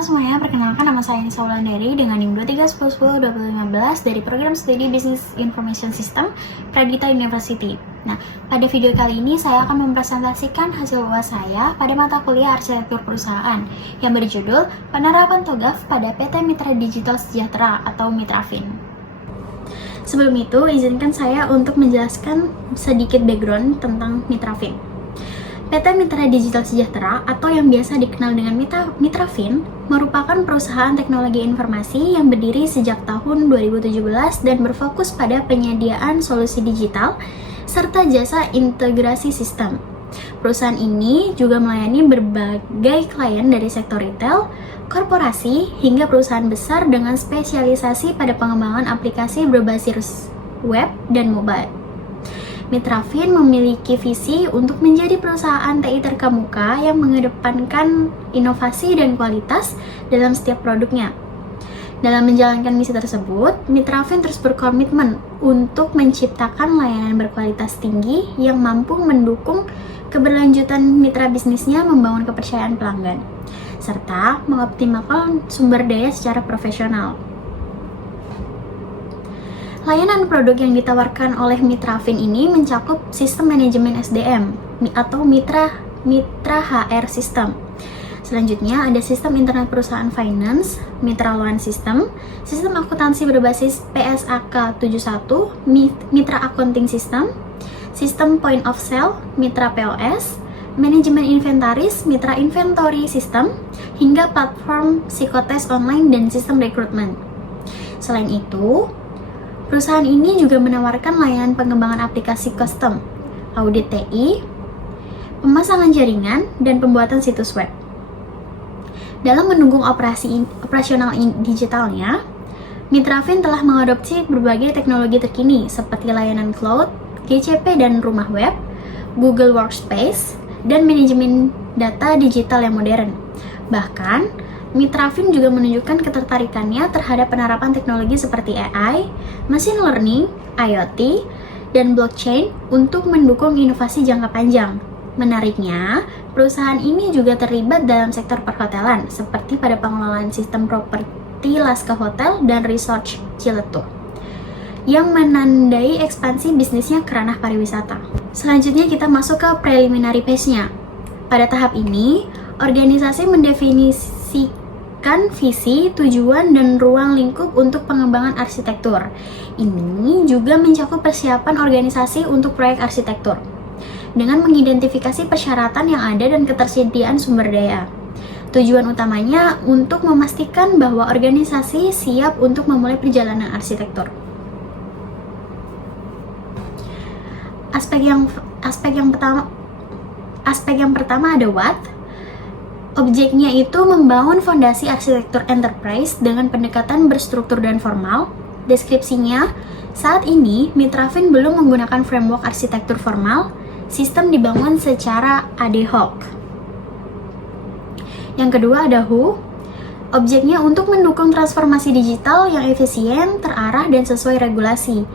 Halo semuanya, perkenalkan nama saya Nisa Wulandari dengan NIM 2310102015 dari Program Studi Business Information System Pradita University. Nah, pada video kali ini saya akan mempresentasikan hasil UAS saya pada mata kuliah Arsitektur Perusahaan yang berjudul Penerapan TOGAF pada PT Mitra Digital Sejahtera atau Mitrafin. Sebelum itu, izinkan saya untuk menjelaskan sedikit background tentang Mitrafin. PT Mitra Digital Sejahtera atau yang biasa dikenal dengan Mitrafin merupakan perusahaan teknologi informasi yang berdiri sejak tahun 2017 dan berfokus pada penyediaan solusi digital serta jasa integrasi sistem. Perusahaan ini juga melayani berbagai klien dari sektor retail, korporasi, hingga perusahaan besar dengan spesialisasi pada pengembangan aplikasi berbasis web dan mobile. Mitrafin memiliki visi untuk menjadi perusahaan TI terkemuka yang mengedepankan inovasi dan kualitas dalam setiap produknya. Dalam menjalankan misi tersebut, Mitrafin terus berkomitmen untuk menciptakan layanan berkualitas tinggi yang mampu mendukung keberlanjutan mitra bisnisnya membangun kepercayaan pelanggan, serta mengoptimalkan sumber daya secara profesional. Layanan produk yang ditawarkan oleh Mitrafin ini mencakup sistem manajemen SDM atau Mitra HR System. Selanjutnya ada sistem internet perusahaan finance, Mitra Loan System, sistem akuntansi berbasis PSAK 71, Mitra Accounting System, sistem point of sale, Mitra POS, manajemen inventaris, Mitra Inventory System, hingga platform psikotes online dan sistem rekrutmen. Selain itu, perusahaan ini juga menawarkan layanan pengembangan aplikasi custom, audit TI, pemasangan jaringan, dan pembuatan situs web. Dalam mendukung operasional digitalnya, Mitrafin telah mengadopsi berbagai teknologi terkini seperti layanan cloud, GCP dan rumah web, Google Workspace, dan manajemen data digital yang modern. Bahkan, Mitrafin juga menunjukkan ketertarikannya terhadap penerapan teknologi seperti AI, machine learning, IoT, dan blockchain untuk mendukung inovasi jangka panjang. Menariknya, perusahaan ini juga terlibat dalam sektor perhotelan, seperti pada pengelolaan sistem properti Laska Hotel dan Resort Ciletuh, yang menandai ekspansi bisnisnya ke ranah pariwisata. Selanjutnya kita masuk ke preliminary phase-nya. Pada tahap ini, organisasi mendefinisikan visi, tujuan, dan ruang lingkup untuk pengembangan arsitektur. Ini juga mencakup persiapan organisasi untuk proyek arsitektur dengan mengidentifikasi persyaratan yang ada dan ketersediaan sumber daya. Tujuan utamanya untuk memastikan bahwa organisasi siap untuk memulai perjalanan arsitektur. Aspek yang pertama ada what. Objeknya itu membangun fondasi arsitektur enterprise dengan pendekatan berstruktur dan formal. Deskripsinya, saat ini Mitrafin belum menggunakan framework arsitektur formal, sistem dibangun secara ad hoc. Yang kedua ada who. Objeknya untuk mendukung transformasi digital yang efisien, terarah, dan sesuai regulasi.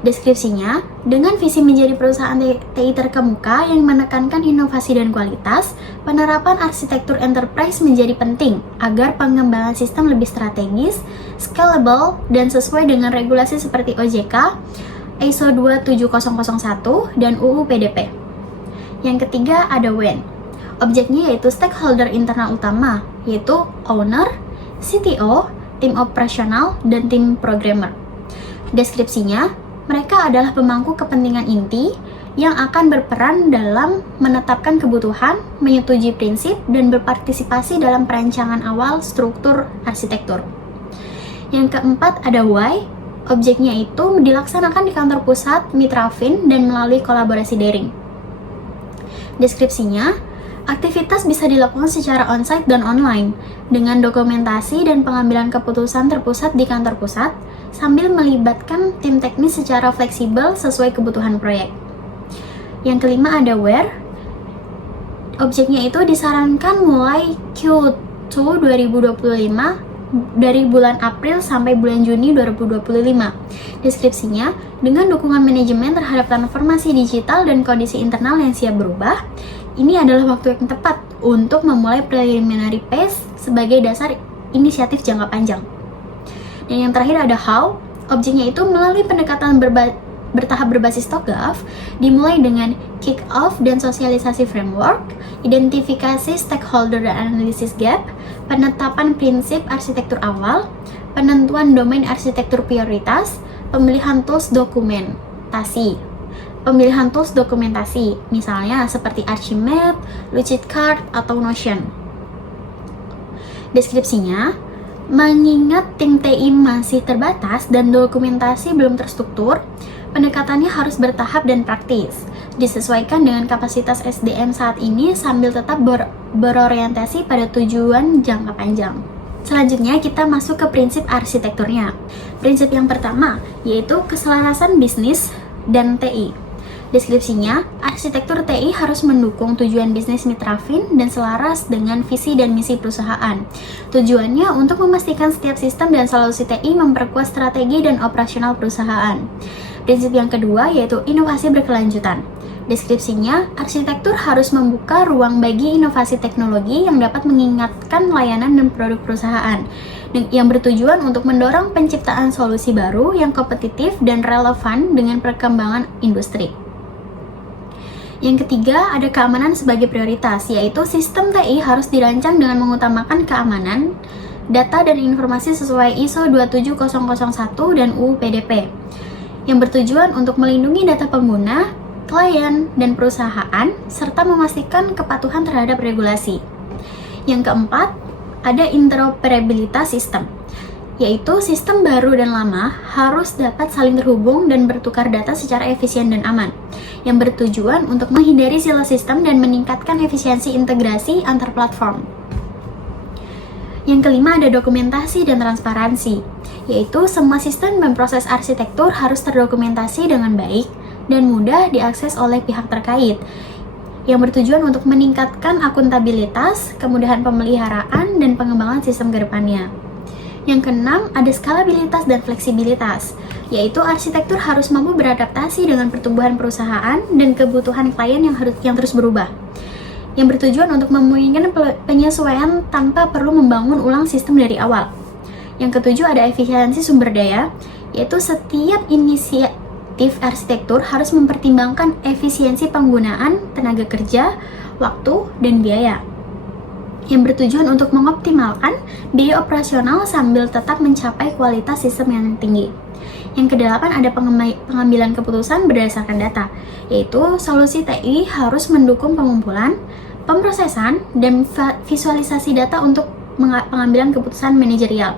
Deskripsinya, dengan visi menjadi perusahaan TI terkemuka yang menekankan inovasi dan kualitas, penerapan arsitektur enterprise menjadi penting agar pengembangan sistem lebih strategis, scalable, dan sesuai dengan regulasi seperti OJK, ISO 27001, dan UU PDP. Yang ketiga ada when. Objeknya yaitu stakeholder internal utama, yaitu owner, CTO, tim operasional, dan tim programmer. Deskripsinya, mereka adalah pemangku kepentingan inti yang akan berperan dalam menetapkan kebutuhan, menyetujui prinsip, dan berpartisipasi dalam perancangan awal struktur arsitektur. Yang keempat ada why. Objeknya itu dilaksanakan di kantor pusat Mitrafin dan melalui kolaborasi daring. Deskripsinya, aktivitas bisa dilakukan secara onsite dan online dengan dokumentasi dan pengambilan keputusan terpusat di kantor pusat, sambil melibatkan tim teknis secara fleksibel sesuai kebutuhan proyek. Yang kelima ada where. Objeknya itu disarankan mulai Q2 2025 dari bulan April sampai bulan Juni 2025. Deskripsinya, dengan dukungan manajemen terhadap transformasi digital dan kondisi internal yang siap berubah, ini adalah waktu yang tepat untuk memulai preliminary phase sebagai dasar inisiatif jangka panjang. Dan yang terakhir ada how. Objeknya itu melalui pendekatan bertahap berbasis TOGAF, dimulai dengan kick-off dan sosialisasi framework, identifikasi stakeholder dan analisis gap, penetapan prinsip arsitektur awal, penentuan domain arsitektur prioritas, pemilihan tools dokumentasi, misalnya seperti Archimate, Lucidcard, atau Notion. Deskripsinya, mengingat tim TI masih terbatas dan dokumentasi belum terstruktur, pendekatannya harus bertahap dan praktis, disesuaikan dengan kapasitas SDM saat ini sambil tetap berorientasi pada tujuan jangka panjang. Selanjutnya kita masuk ke prinsip arsitekturnya. Prinsip yang pertama yaitu keselarasan bisnis dan TI. Deskripsinya, arsitektur TI harus mendukung tujuan bisnis Mitrafin dan selaras dengan visi dan misi perusahaan. Tujuannya untuk memastikan setiap sistem dan solusi TI memperkuat strategi dan operasional perusahaan. Prinsip yang kedua yaitu inovasi berkelanjutan. Deskripsinya, arsitektur harus membuka ruang bagi inovasi teknologi yang dapat mengingatkan layanan dan produk perusahaan, yang bertujuan untuk mendorong penciptaan solusi baru yang kompetitif dan relevan dengan perkembangan industri. Yang ketiga, ada keamanan sebagai prioritas, yaitu sistem TI harus dirancang dengan mengutamakan keamanan data dan informasi sesuai ISO 27001 dan UU PDP, yang bertujuan untuk melindungi data pengguna, klien, dan perusahaan, serta memastikan kepatuhan terhadap regulasi. Yang keempat, ada interoperabilitas sistem, yaitu sistem baru dan lama harus dapat saling terhubung dan bertukar data secara efisien dan aman, yang bertujuan untuk menghindari silo sistem dan meningkatkan efisiensi integrasi antar platform. Yang kelima ada dokumentasi dan transparansi, yaitu semua sistem dan proses arsitektur harus terdokumentasi dengan baik dan mudah diakses oleh pihak terkait, yang bertujuan untuk meningkatkan akuntabilitas, kemudahan pemeliharaan, dan pengembangan sistem ke depannya. Yang keenam, ada skalabilitas dan fleksibilitas, yaitu arsitektur harus mampu beradaptasi dengan pertumbuhan perusahaan dan kebutuhan klien yang terus berubah, yang bertujuan untuk memungkinkan penyesuaian tanpa perlu membangun ulang sistem dari awal. Yang ketujuh, ada efisiensi sumber daya, yaitu setiap inisiatif arsitektur harus mempertimbangkan efisiensi penggunaan tenaga kerja, waktu, dan biaya, yang bertujuan untuk mengoptimalkan biaya operasional sambil tetap mencapai kualitas sistem yang tinggi. Yang kedelapan ada pengambilan keputusan berdasarkan data, yaitu solusi TI harus mendukung pengumpulan, pemrosesan, dan visualisasi data untuk pengambilan keputusan manajerial,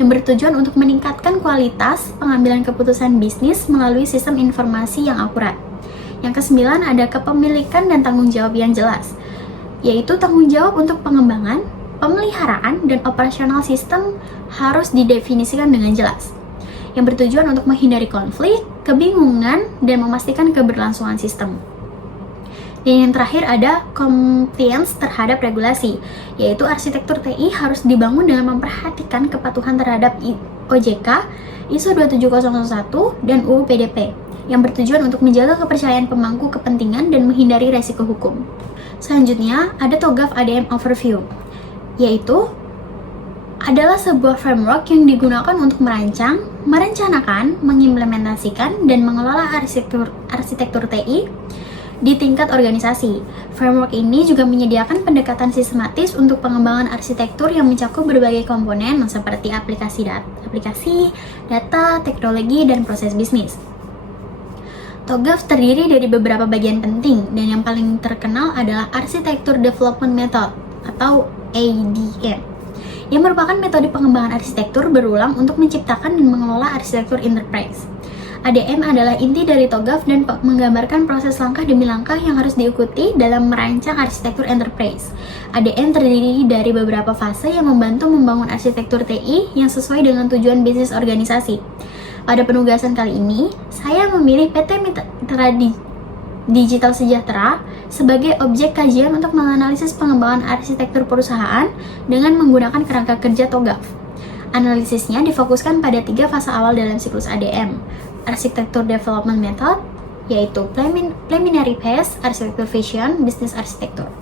yang bertujuan untuk meningkatkan kualitas pengambilan keputusan bisnis melalui sistem informasi yang akurat. Yang kesembilan ada kepemilikan dan tanggung jawab yang jelas, yaitu tanggung jawab untuk pengembangan, pemeliharaan, dan operasional sistem harus didefinisikan dengan jelas, yang bertujuan untuk menghindari konflik, kebingungan, dan memastikan keberlangsungan sistem. Dan yang terakhir ada compliance terhadap regulasi, yaitu arsitektur TI harus dibangun dengan memperhatikan kepatuhan terhadap OJK, ISO 27001, dan UU PDP, yang bertujuan untuk menjaga kepercayaan pemangku kepentingan dan menghindari resiko hukum. Selanjutnya, ada TOGAF ADM Overview, yaitu adalah sebuah framework yang digunakan untuk merancang, merencanakan, mengimplementasikan, dan mengelola arsitektur TI di tingkat organisasi. Framework ini juga menyediakan pendekatan sistematis untuk pengembangan arsitektur yang mencakup berbagai komponen seperti aplikasi, data, teknologi, dan proses bisnis. TOGAF terdiri dari beberapa bagian penting, dan yang paling terkenal adalah Architecture Development Method atau ADM, yang merupakan metode pengembangan arsitektur berulang untuk menciptakan dan mengelola arsitektur enterprise. ADM adalah inti dari TOGAF dan menggambarkan proses langkah demi langkah yang harus diikuti dalam merancang arsitektur enterprise. ADM terdiri dari beberapa fase yang membantu membangun arsitektur TI yang sesuai dengan tujuan bisnis organisasi. Pada penugasan kali ini, saya memilih PT Mitra Digital Sejahtera sebagai objek kajian untuk menganalisis pengembangan arsitektur perusahaan dengan menggunakan kerangka kerja TOGAF. Analisisnya difokuskan pada 3 fase awal dalam siklus ADM. Architecture Development Method, yaitu Preliminary Phase, Architecture Vision, Business Architecture.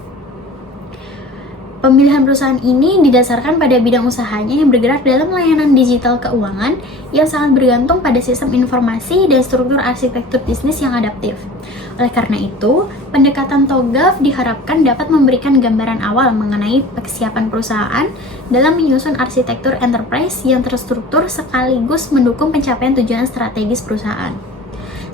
Pemilihan perusahaan ini didasarkan pada bidang usahanya yang bergerak dalam layanan digital keuangan yang sangat bergantung pada sistem informasi dan struktur arsitektur bisnis yang adaptif. Oleh karena itu, pendekatan TOGAF diharapkan dapat memberikan gambaran awal mengenai kesiapan perusahaan dalam menyusun arsitektur enterprise yang terstruktur sekaligus mendukung pencapaian tujuan strategis perusahaan.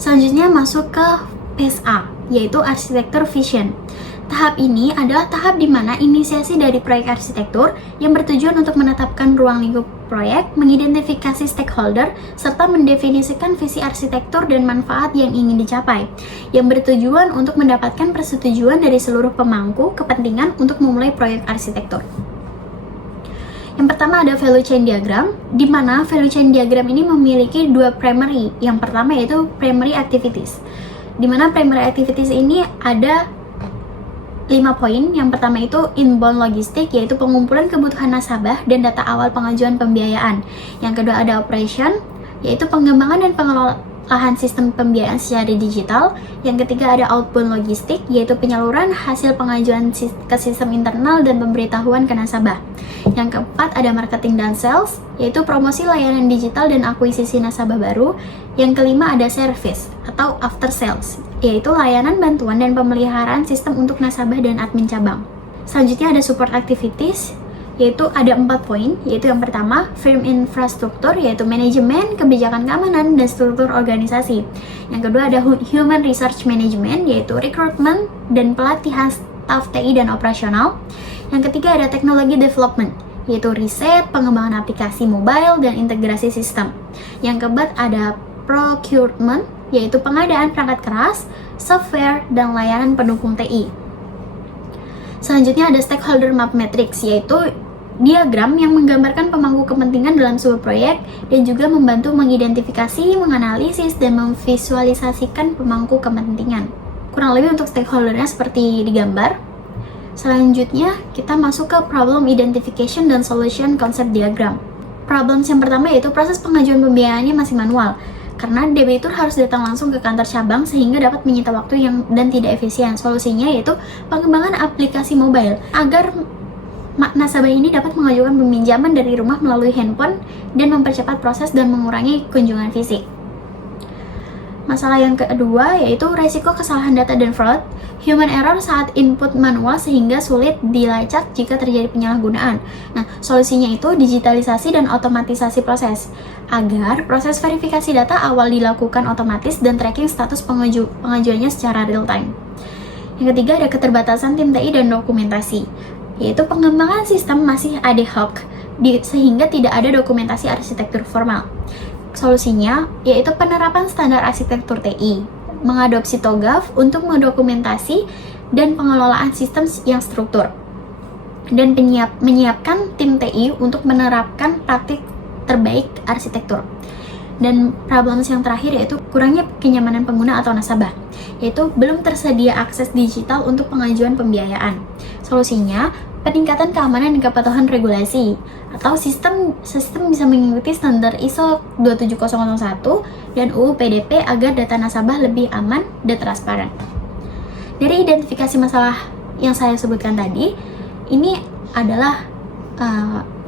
Selanjutnya masuk ke phase A, yaitu arsitektur vision. Tahap ini adalah tahap di mana inisiasi dari proyek arsitektur yang bertujuan untuk menetapkan ruang lingkup proyek, mengidentifikasi stakeholder, serta mendefinisikan visi arsitektur dan manfaat yang ingin dicapai, yang bertujuan untuk mendapatkan persetujuan dari seluruh pemangku kepentingan untuk memulai proyek arsitektur. Yang pertama ada value chain diagram, di mana value chain diagram ini memiliki dua primary. Yang pertama yaitu primary activities, di mana primary activities ini ada 5 poin. Yang pertama itu inbound logistik, yaitu pengumpulan kebutuhan nasabah dan data awal pengajuan pembiayaan. Yang kedua ada operation, yaitu pengembangan dan pengelolaan sistem pembiayaan secara digital. Yang ketiga ada outbound logistik, yaitu penyaluran hasil pengajuan ke sistem internal dan pemberitahuan ke nasabah. Yang keempat ada marketing dan sales, yaitu promosi layanan digital dan akuisisi nasabah baru. Yang kelima ada service atau after sales, yaitu layanan bantuan dan pemeliharaan sistem untuk nasabah dan admin cabang. Selanjutnya ada support activities, yaitu ada 4 poin, yaitu yang pertama firm infrastruktur, yaitu manajemen, kebijakan keamanan, dan struktur organisasi. Yang kedua ada human research management, yaitu rekrutmen dan pelatihan staf TI dan operasional. Yang ketiga ada teknologi development, yaitu riset, pengembangan aplikasi mobile, dan integrasi sistem. Yang keempat ada procurement, yaitu pengadaan perangkat keras, software, dan layanan pendukung TI. Selanjutnya ada stakeholder map matrix, yaitu diagram yang menggambarkan pemangku kepentingan dalam sebuah proyek dan juga membantu mengidentifikasi, menganalisis, dan memvisualisasikan pemangku kepentingan. Kurang lebih untuk stakeholdernya seperti digambar. Selanjutnya kita masuk ke problem identification dan solution concept diagram. Problems yang pertama yaitu proses pengajuan pembiayaannya masih manual, karena debitur harus datang langsung ke kantor cabang sehingga dapat menyita waktu dan tidak efisien. Solusinya yaitu pengembangan aplikasi mobile agar nasabah ini dapat mengajukan peminjaman dari rumah melalui handphone dan mempercepat proses dan mengurangi kunjungan fisik. Masalah yang kedua yaitu resiko kesalahan data dan fraud, human error saat input manual sehingga sulit dilacak jika terjadi penyalahgunaan. Nah, solusinya itu digitalisasi dan otomatisasi proses agar proses verifikasi data awal dilakukan otomatis dan tracking status pengajuannya secara real time. Yang ketiga ada keterbatasan tim TI dan dokumentasi, yaitu pengembangan sistem masih ad hoc sehingga tidak ada dokumentasi arsitektur formal. Solusinya yaitu penerapan standar arsitektur TI, mengadopsi TOGAF untuk mendokumentasi dan pengelolaan sistem yang struktur, dan menyiapkan tim TI untuk menerapkan praktik terbaik arsitektur. Dan problems yang terakhir yaitu kurangnya kenyamanan pengguna atau nasabah, yaitu belum tersedia akses digital untuk pengajuan pembiayaan. Solusinya peningkatan keamanan dan kepatuhan regulasi, atau sistem bisa mengikuti standar ISO 27001 dan UU PDP agar data nasabah lebih aman dan transparan. Dari identifikasi masalah yang saya sebutkan tadi, ini adalah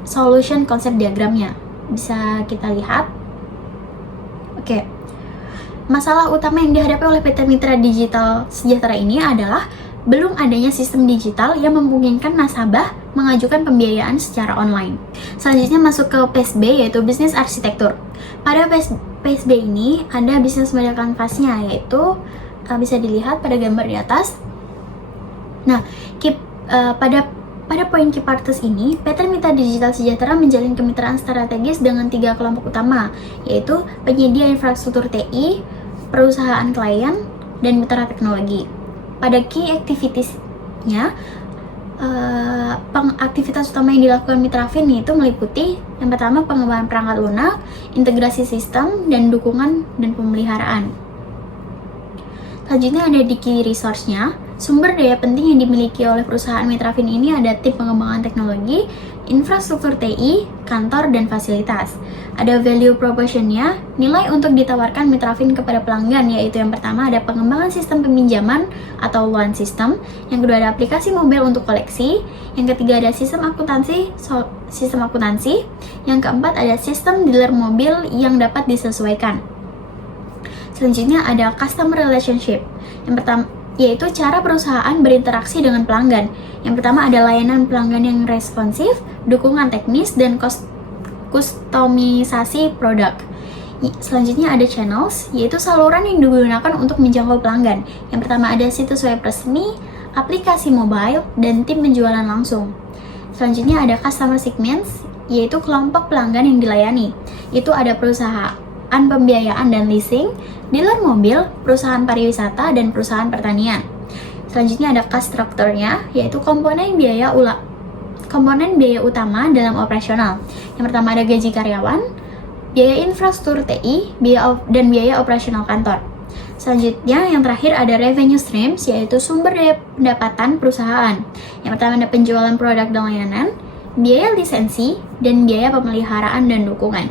solution concept diagramnya. Bisa kita lihat. Oke. Masalah utama yang dihadapi oleh PT Mitra Digital Sejahtera ini adalah belum adanya sistem digital yang memungkinkan nasabah mengajukan pembiayaan secara online. Selanjutnya masuk ke phase B, yaitu bisnis arsitektur. Pada phase B ini ada bisnis model kanvasnya, yaitu bisa dilihat pada gambar di atas. Nah, pada poin key parts ini, PT Mitra Digital Sejahtera menjalin kemitraan strategis dengan 3 kelompok utama, yaitu penyedia infrastruktur TI, perusahaan klien, dan mitra teknologi. Pada key activities-nya, aktivitas utama yang dilakukan Mitra Fin itu meliputi yang pertama pengembangan perangkat lunak, integrasi sistem, dan dukungan dan pemeliharaan. Selanjutnya ada di key resource-nya. Sumber daya penting yang dimiliki oleh perusahaan Mitra Fin ini ada tim pengembangan teknologi, infrastruktur TI, kantor, dan fasilitas. Ada value proposition-nya, nilai untuk ditawarkan Mitrafin kepada pelanggan, yaitu yang pertama ada pengembangan sistem peminjaman atau loan system, yang kedua ada aplikasi mobile untuk koleksi, yang ketiga ada sistem akuntansi, yang keempat ada sistem dealer mobil yang dapat disesuaikan. Selanjutnya ada customer relationship, yang pertama yaitu cara perusahaan berinteraksi dengan pelanggan. Yang pertama ada layanan pelanggan yang responsif, dukungan teknis, dan kustomisasi produk. Selanjutnya ada channels, yaitu saluran yang digunakan untuk menjangkau pelanggan. Yang pertama ada situs web resmi, aplikasi mobile, dan tim penjualan langsung. Selanjutnya ada customer segments, yaitu kelompok pelanggan yang dilayani. Itu ada perusahaan pembiayaan dan leasing, dealer mobil, perusahaan pariwisata, dan perusahaan pertanian. Selanjutnya ada cost structure-nya, yaitu komponen biaya utama dalam operasional. Yang pertama ada gaji karyawan, biaya infrastruktur TI, dan biaya operasional kantor. Selanjutnya yang terakhir ada revenue streams, yaitu sumber daya pendapatan perusahaan. Yang pertama ada penjualan produk dan layanan, biaya lisensi, dan biaya pemeliharaan dan dukungan.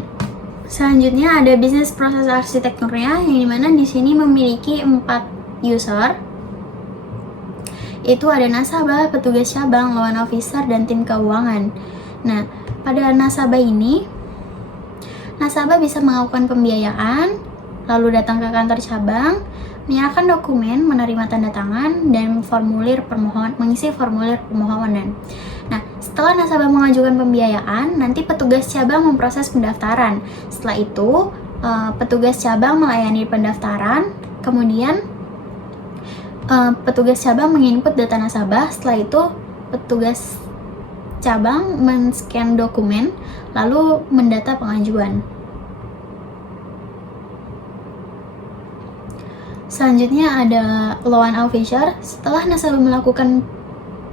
Selanjutnya ada bisnis proses arsitekturnya, yang dimana di sini memiliki 4 user, yaitu ada nasabah, petugas cabang, loan officer, dan tim keuangan. Nah, pada nasabah ini, nasabah bisa melakukan pembiayaan, lalu datang ke kantor cabang, menyerahkan dokumen, menerima tanda tangan, dan mengisi formulir permohonan. Nah, setelah nasabah mengajukan pembiayaan, nanti petugas cabang memproses pendaftaran. Setelah itu, petugas cabang melayani pendaftaran, kemudian petugas cabang menginput data nasabah. Setelah itu, petugas cabang men-scan dokumen, lalu mendata pengajuan. Selanjutnya ada loan officer. Setelah nasabah melakukan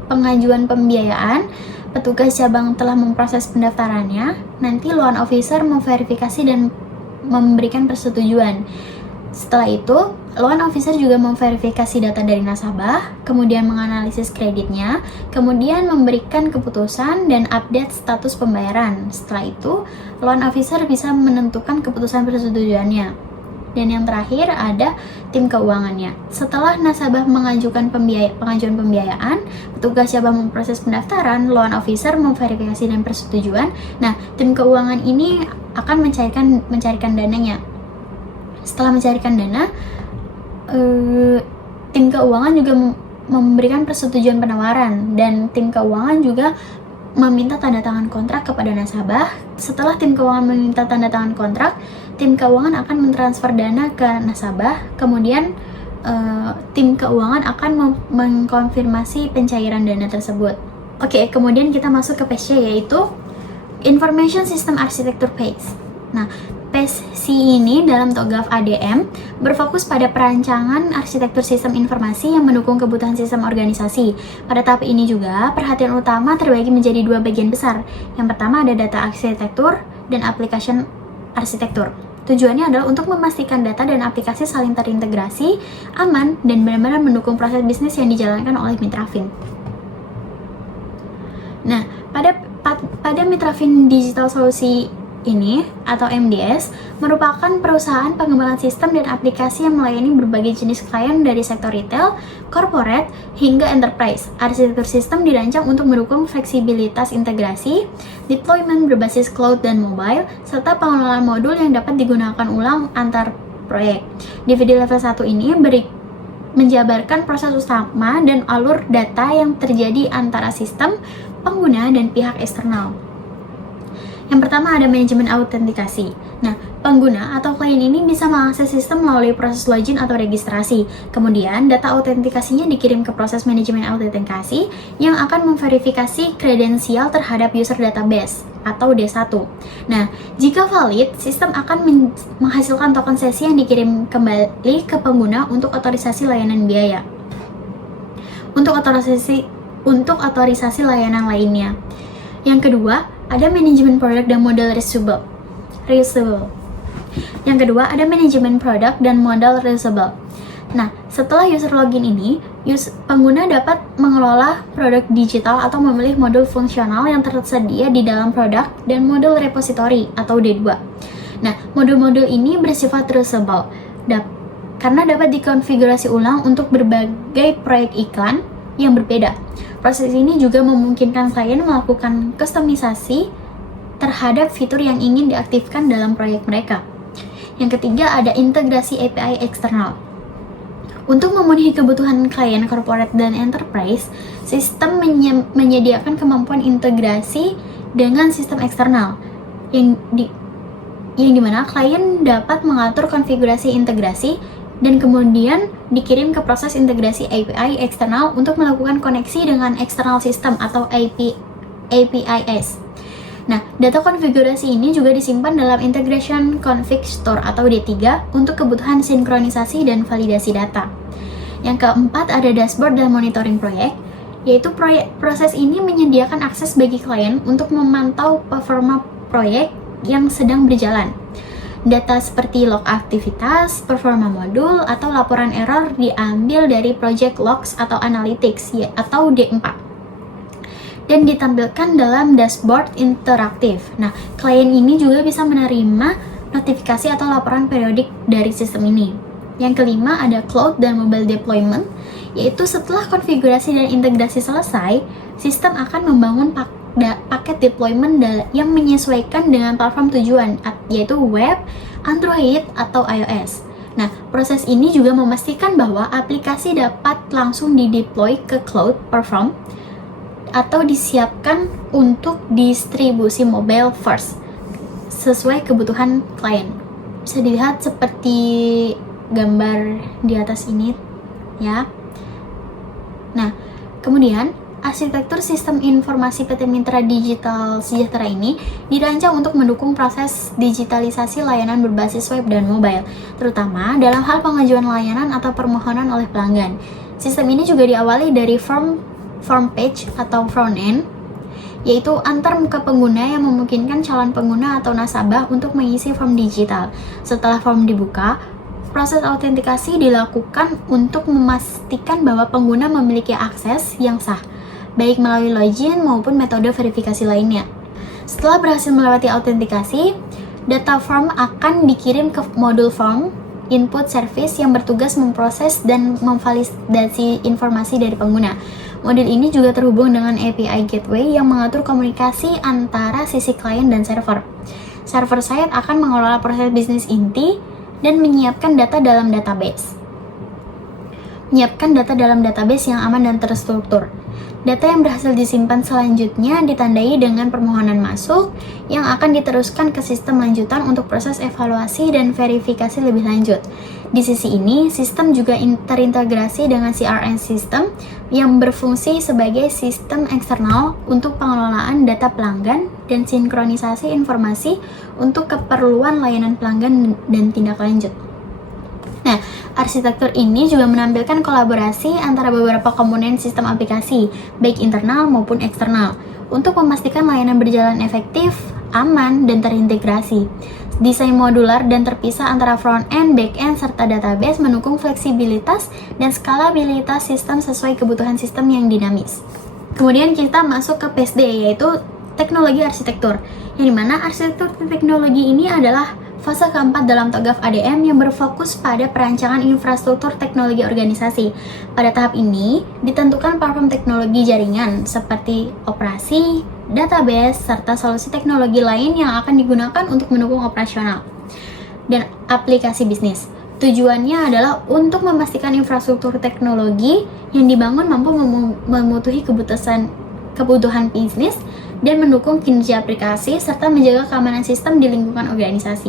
pengajuan pembiayaan, petugas cabang telah memproses pendaftarannya, nanti loan officer memverifikasi dan memberikan persetujuan. Setelah itu, loan officer juga memverifikasi data dari nasabah, kemudian menganalisis kreditnya, kemudian memberikan keputusan dan update status pembayaran. Setelah itu, loan officer bisa menentukan keputusan persetujuannya. Dan yang terakhir ada tim keuangannya. Setelah nasabah mengajukan pengajuan pembiayaan, petugas cabang memproses pendaftaran, loan officer memverifikasi dan persetujuan. Nah, tim keuangan ini akan mencarikan dananya. Setelah mencarikan dana, tim keuangan juga memberikan persetujuan penawaran, dan tim keuangan juga meminta tanda tangan kontrak kepada nasabah. Setelah tim keuangan meminta tanda tangan kontrak, tim keuangan akan mentransfer dana ke nasabah, kemudian tim keuangan akan mengkonfirmasi pencairan dana tersebut. Oke, kemudian kita masuk ke page yaitu Information System Architecture page. Nah, page C ini dalam TOGAF ADM berfokus pada perancangan arsitektur sistem informasi yang mendukung kebutuhan sistem organisasi. Pada tahap ini juga, perhatian utama terbagi menjadi 2 bagian besar. Yang pertama ada data arsitektur dan application arsitektur. Tujuannya adalah untuk memastikan data dan aplikasi saling terintegrasi, aman, dan benar-benar mendukung proses bisnis yang dijalankan oleh Mitrafin. Nah, pada Mitrafin Digital Solusi ini atau MDS merupakan perusahaan pengembangan sistem dan aplikasi yang melayani berbagai jenis klien dari sektor retail, corporate, hingga enterprise. Arsitektur sistem dirancang untuk mendukung fleksibilitas integrasi, deployment berbasis cloud dan mobile, serta pengelolaan modul yang dapat digunakan ulang antar proyek. DVD level 1 ini menjabarkan proses utama dan alur data yang terjadi antara sistem, pengguna, dan pihak eksternal. Yang pertama ada manajemen autentikasi. Nah, pengguna atau klien ini bisa mengakses sistem melalui proses login atau registrasi. Kemudian, data autentikasinya dikirim ke proses manajemen autentikasi yang akan memverifikasi kredensial terhadap user database atau D1. Nah, jika valid, sistem akan menghasilkan token sesi yang dikirim kembali ke pengguna untuk otorisasi layanan biaya. Untuk otorisasi layanan lainnya. Yang kedua, ada manajemen produk dan modal reusable. Yang kedua, ada manajemen produk dan modal reusable. Nah, setelah user login ini, pengguna dapat mengelola produk digital atau memilih modul fungsional yang tersedia di dalam produk dan modul repository atau D2. Nah, modul-modul ini bersifat reusable karena dapat dikonfigurasi ulang untuk berbagai proyek iklan yang berbeda. Proses ini juga memungkinkan klien melakukan kustomisasi terhadap fitur yang ingin diaktifkan dalam proyek mereka. Yang ketiga, ada integrasi API eksternal. Untuk memenuhi kebutuhan klien corporate dan enterprise, sistem menyediakan kemampuan integrasi dengan sistem eksternal yang dimana klien dapat mengatur konfigurasi integrasi dan kemudian dikirim ke proses integrasi API eksternal untuk melakukan koneksi dengan external system atau APIs. Nah, data konfigurasi ini juga disimpan dalam Integration Config Store atau D3 untuk kebutuhan sinkronisasi dan validasi data. Yang keempat, ada dashboard dan monitoring proyek, yaitu proses ini menyediakan akses bagi klien untuk memantau performa proyek yang sedang berjalan. Data seperti log aktivitas, performa modul, atau laporan error diambil dari project logs atau analytics atau D4 dan ditampilkan dalam dashboard interaktif. Nah, klien ini juga bisa menerima notifikasi atau laporan periodik dari sistem ini. Yang kelima, ada cloud dan mobile deployment, yaitu setelah konfigurasi dan integrasi selesai, sistem akan membangun paket deployment yang menyesuaikan dengan platform tujuan, yaitu web, Android, atau iOS. Nah, proses ini juga memastikan bahwa aplikasi dapat langsung dideploy ke cloud platform atau disiapkan untuk distribusi mobile first sesuai kebutuhan klien. Bisa dilihat seperti gambar di atas ini ya. Nah, kemudian arsitektur sistem informasi PT Mitra Digital Sejahtera ini dirancang untuk mendukung proses digitalisasi layanan berbasis web dan mobile, terutama dalam hal pengajuan layanan atau permohonan oleh pelanggan. Sistem ini juga diawali dari form page atau front end, yaitu antar muka pengguna yang memungkinkan calon pengguna atau nasabah untuk mengisi form digital. Setelah form dibuka, proses autentikasi dilakukan untuk memastikan bahwa pengguna memiliki akses yang sah, baik melalui login maupun metode verifikasi lainnya. Setelah berhasil melewati autentikasi, data form akan dikirim ke modul form input service yang bertugas memproses dan memvalidasi informasi dari pengguna. Modul ini juga terhubung dengan API Gateway yang mengatur komunikasi antara sisi klien dan server. Server side akan mengelola proses bisnis inti dan menyiapkan data dalam database. Yang aman dan terstruktur. Data yang berhasil disimpan selanjutnya ditandai dengan permohonan masuk yang akan diteruskan ke sistem lanjutan untuk proses evaluasi dan verifikasi lebih lanjut. Di sisi ini, sistem juga terintegrasi dengan CRM system yang berfungsi sebagai sistem eksternal untuk pengelolaan data pelanggan dan sinkronisasi informasi untuk keperluan layanan pelanggan dan tindak lanjut. Nah, arsitektur ini juga menampilkan kolaborasi antara beberapa komponen sistem aplikasi, baik internal maupun eksternal, untuk memastikan layanan berjalan efektif, aman, dan terintegrasi. Desain modular dan terpisah antara front-end, back-end, serta database mendukung fleksibilitas dan skalabilitas sistem sesuai kebutuhan sistem yang dinamis. Kemudian kita masuk ke PSD, yaitu teknologi arsitektur, yang dimana arsitektur teknologi ini adalah fase keempat dalam TOGAF ADM yang berfokus pada perancangan infrastruktur teknologi organisasi. Pada tahap ini, ditentukan platform teknologi jaringan seperti operasi, database, serta solusi teknologi lain yang akan digunakan untuk mendukung operasional dan aplikasi bisnis. Tujuannya adalah untuk memastikan infrastruktur teknologi yang dibangun mampu memenuhi kebutuhan bisnis dan mendukung kinerja aplikasi serta menjaga keamanan sistem di lingkungan organisasi.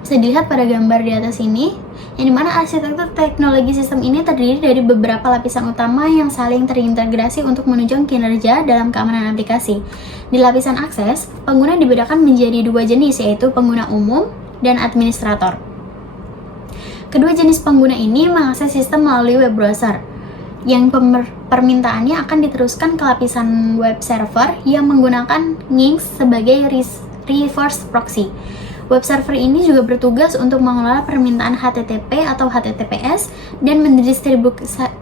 Bisa dilihat pada gambar di atas ini, yang dimana arsitektur teknologi sistem ini terdiri dari beberapa lapisan utama yang saling terintegrasi untuk menunjang kinerja dalam keamanan aplikasi. Di lapisan akses, pengguna dibedakan menjadi dua jenis, yaitu pengguna umum dan administrator. Kedua jenis pengguna ini mengakses sistem melalui web browser, yang permintaannya akan diteruskan ke lapisan web server yang menggunakan Nginx sebagai reverse proxy. Web server ini juga bertugas untuk mengelola permintaan HTTP atau HTTPS dan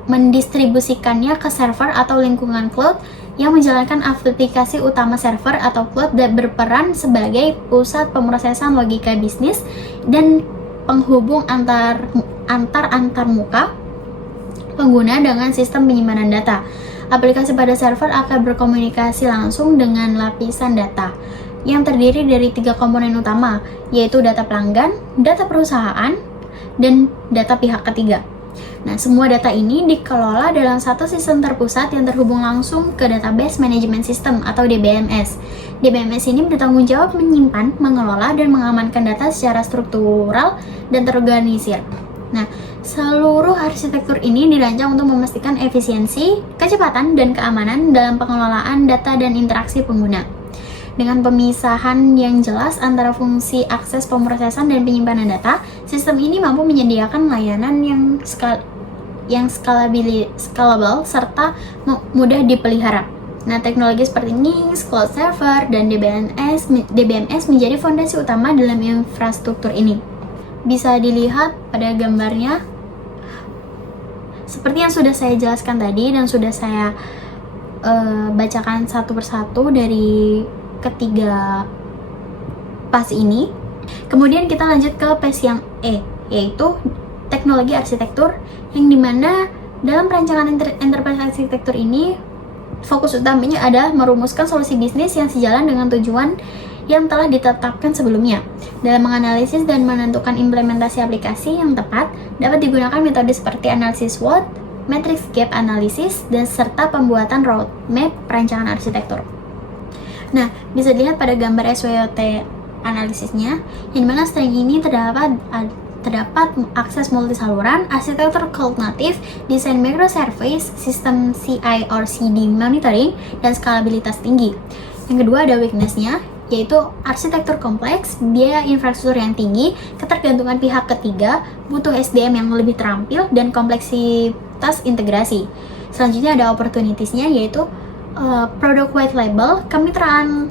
mendistribusikannya ke server atau lingkungan cloud yang menjalankan aplikasi utama server atau cloud dan berperan sebagai pusat pemrosesan logika bisnis dan penghubung antar muka pengguna dengan sistem penyimpanan data. Aplikasi pada server akan berkomunikasi langsung dengan lapisan data yang terdiri dari 3 komponen utama, yaitu data pelanggan, data perusahaan, dan data pihak ketiga. Nah, semua data ini dikelola dalam satu sistem terpusat yang terhubung langsung ke Database Management System atau DBMS. DBMS ini bertanggung jawab menyimpan, mengelola, dan mengamankan data secara struktural dan terorganisir. Nah, seluruh arsitektur ini dirancang untuk memastikan efisiensi, kecepatan, dan keamanan dalam pengelolaan data dan interaksi pengguna. Dengan pemisahan yang jelas antara fungsi akses pemrosesan dan penyimpanan data, sistem ini mampu menyediakan layanan yang scalable serta mudah dipelihara. Nah, teknologi seperti Nginx, Cloud Server, dan DBMS menjadi fondasi utama dalam infrastruktur ini. Bisa dilihat pada gambarnya seperti yang sudah saya jelaskan tadi dan sudah saya bacakan satu persatu dari ketiga pas ini. Kemudian kita lanjut ke PAS yang E, yaitu teknologi arsitektur, yang dimana dalam perancangan enterprise arsitektur ini fokus utamanya adalah merumuskan solusi bisnis yang sejalan dengan tujuan yang telah ditetapkan sebelumnya. Dalam menganalisis dan menentukan implementasi aplikasi yang tepat, dapat digunakan metode seperti analisis SWOT, matrix gap analysis, dan serta pembuatan roadmap perancangan arsitektur. Nah, bisa dilihat pada gambar SWOT analisisnya, yang dimana setelah ini terdapat akses multi saluran, arsitektur cloud native, desain microservice, sistem CI or CD monitoring, dan skalabilitas tinggi. Yang kedua ada weakness-nya, yaitu arsitektur kompleks, biaya infrastruktur yang tinggi, ketergantungan pihak ketiga, butuh SDM yang lebih terampil, dan kompleksitas integrasi. Selanjutnya ada opportunities-nya, yaitu product white label, kemitraan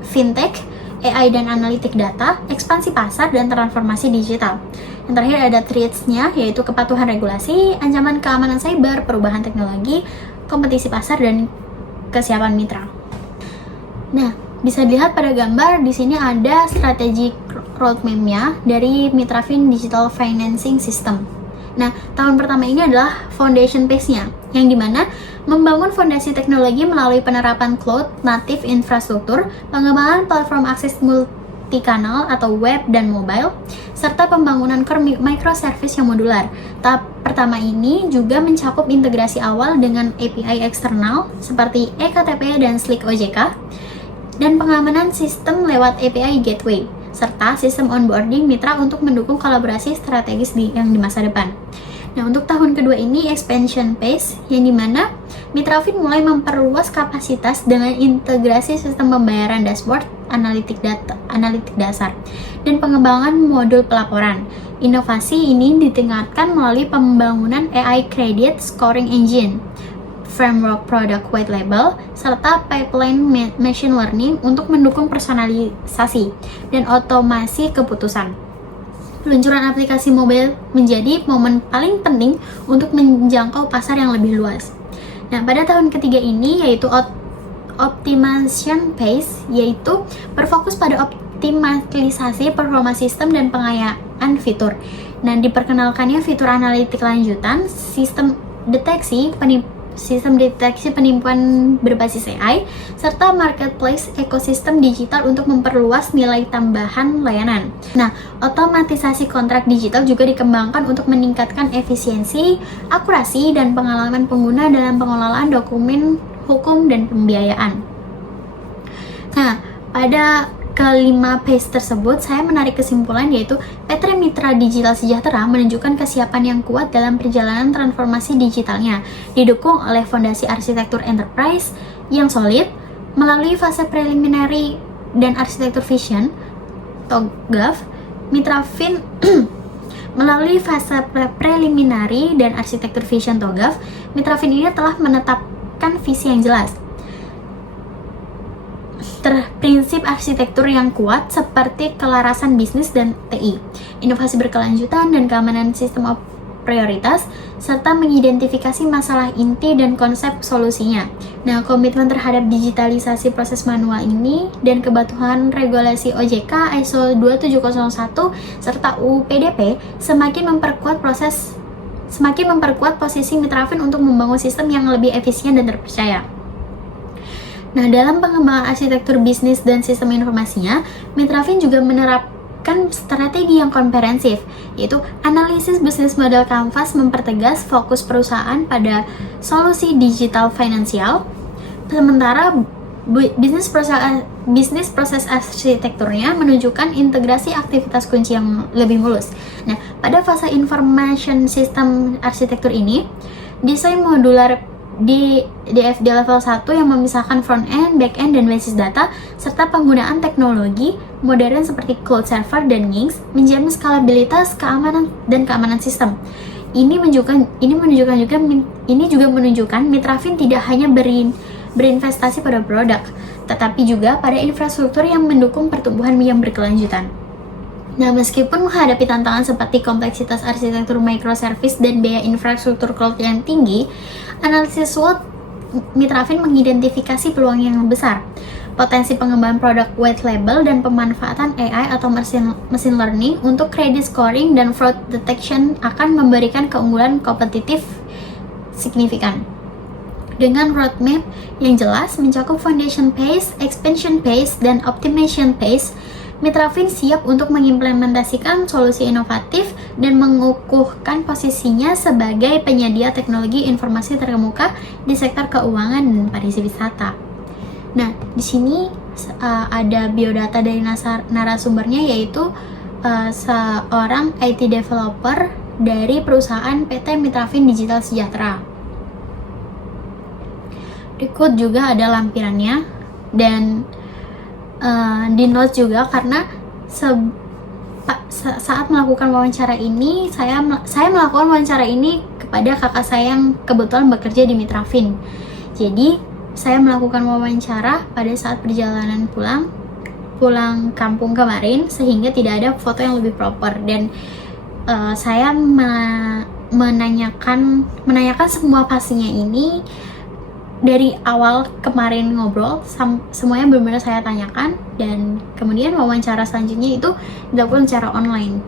fintech, AI dan analitik data, ekspansi pasar, dan transformasi digital. Yang terakhir ada threats-nya, yaitu kepatuhan regulasi, ancaman keamanan cyber, perubahan teknologi, kompetisi pasar, dan kesiapan mitra. Nah, bisa dilihat pada gambar di sini ada strategi roadmap-nya dari Mitrafin Digital Financing System. Nah, tahun pertama ini adalah foundation phase-nya, yang dimana membangun fondasi teknologi melalui penerapan cloud native infrastruktur, pengembangan platform akses multi-kanal atau web dan mobile, serta pembangunan core microservice yang modular. Tahap pertama ini juga mencakup integrasi awal dengan API eksternal seperti eKTP dan Slick OJK, dan pengamanan sistem lewat API Gateway, serta sistem onboarding mitra untuk mendukung kolaborasi strategis di masa depan. Nah, untuk tahun kedua ini expansion phase, yang dimana Mitrafin mulai memperluas kapasitas dengan integrasi sistem pembayaran dashboard, analitik dasar, dan pengembangan modul pelaporan. Inovasi ini ditingkatkan melalui pembangunan AI Credit Scoring Engine, framework product white label, serta pipeline machine learning untuk mendukung personalisasi dan otomasi keputusan. Peluncuran aplikasi mobile menjadi momen paling penting untuk menjangkau pasar yang lebih luas. Nah, pada tahun ketiga ini yaitu optimization phase, yaitu berfokus pada optimalisasi performa sistem dan pengayaan fitur. Nah, diperkenalkannya fitur analitik lanjutan, sistem deteksi penipuan berbasis AI, serta marketplace ekosistem digital untuk memperluas nilai tambahan layanan. Nah, otomatisasi kontrak digital juga dikembangkan untuk meningkatkan efisiensi, akurasi, dan pengalaman pengguna dalam pengelolaan dokumen hukum dan pembiayaan. Nah, pada kelima phase tersebut, saya menarik kesimpulan yaitu PT Mitra Digital Sejahtera menunjukkan kesiapan yang kuat dalam perjalanan transformasi digitalnya, didukung oleh fondasi arsitektur enterprise yang solid, melalui fase preliminary dan arsitektur vision (TOGAF). Mitrafin melalui fase preliminary dan arsitektur vision TOGAF, Mitrafin ini telah menetapkan visi yang jelas. prinsip arsitektur yang kuat seperti kelarasan bisnis dan TI, inovasi berkelanjutan dan keamanan sistem prioritas, serta mengidentifikasi masalah inti dan konsep solusinya. Nah, komitmen terhadap digitalisasi proses manual ini dan kepatuhan regulasi OJK, ISO 2701, serta UU PDP semakin memperkuat posisi Mitrafin untuk membangun sistem yang lebih efisien dan terpercaya. Nah, dalam pengembangan arsitektur bisnis dan sistem informasinya, Mitrafin juga menerapkan strategi yang komprehensif, yaitu analisis bisnis model kanvas mempertegas fokus perusahaan pada solusi digital finansial, sementara bisnis proses arsitekturnya menunjukkan integrasi aktivitas kunci yang lebih mulus. Nah, pada fase information system arsitektur ini, desain modular di DFD level 1 yang memisahkan front end, back end, dan basis data, serta penggunaan teknologi modern seperti cloud server dan NGINX menjamin skalabilitas, keamanan sistem. Ini juga menunjukkan Mitrafin tidak hanya berinvestasi pada produk, tetapi juga pada infrastruktur yang mendukung pertumbuhan yang berkelanjutan. Nah, meskipun menghadapi tantangan seperti kompleksitas arsitektur microservice dan biaya infrastruktur cloud yang tinggi, analisis SWOT Mitrafin mengidentifikasi peluang yang besar. Potensi pengembangan produk white label dan pemanfaatan AI atau machine learning untuk credit scoring dan fraud detection akan memberikan keunggulan kompetitif signifikan. Dengan roadmap yang jelas mencakup foundation phase, expansion phase, dan optimization phase, Mitrafin siap untuk mengimplementasikan solusi inovatif dan mengukuhkan posisinya sebagai penyedia teknologi informasi terkemuka di sektor keuangan dan pariwisata. Nah, di sini ada biodata dari narasumbernya, yaitu seorang IT developer dari perusahaan PT Mitrafin Digital Sejahtera. Berikut juga ada lampirannya dan di note juga, karena saat melakukan wawancara ini saya melakukan wawancara ini kepada kakak saya yang kebetulan bekerja di Mitrafin. Jadi saya melakukan wawancara pada saat perjalanan pulang kampung kemarin, sehingga tidak ada foto yang lebih proper, dan saya menanyakan semua pastinya ini dari awal kemarin ngobrol, semuanya benar-benar saya tanyakan, dan kemudian wawancara selanjutnya itu dilakukan secara online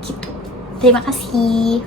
gitu. Terima kasih.